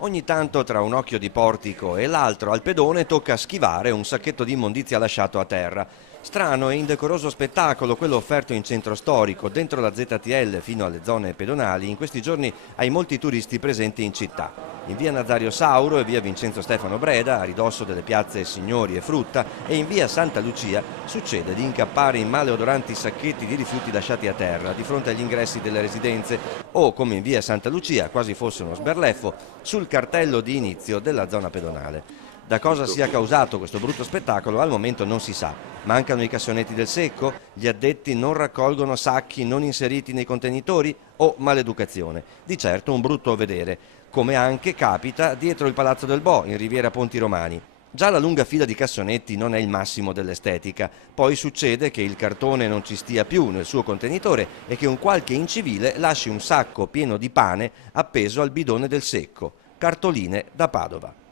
Ogni tanto tra un occhio di portico e l'altro al pedone tocca schivare un sacchetto di immondizia lasciato a terra. Strano e indecoroso spettacolo quello offerto in centro storico, dentro la ZTL fino alle zone pedonali, in questi giorni ai molti turisti presenti in città. In via Nazario Sauro e via Vincenzo Stefano Breda, a ridosso delle piazze Signori e Frutta, e in via Santa Lucia succede di incappare in maleodoranti sacchetti di rifiuti lasciati a terra di fronte agli ingressi delle residenze o, come in via Santa Lucia, quasi fosse uno sberleffo, sul cartello di inizio della zona pedonale. Da cosa sia causato questo brutto spettacolo al momento non si sa. Mancano i cassonetti del secco? Gli addetti non raccolgono sacchi non inseriti nei contenitori? O maleducazione? Di certo un brutto vedere, come anche capita dietro il Palazzo del Bo, in Riviera Ponti Romani. Già la lunga fila di cassonetti non è il massimo dell'estetica, poi succede che il cartone non ci stia più nel suo contenitore e che un qualche incivile lasci un sacco pieno di pane appeso al bidone del secco. Cartoline da Padova.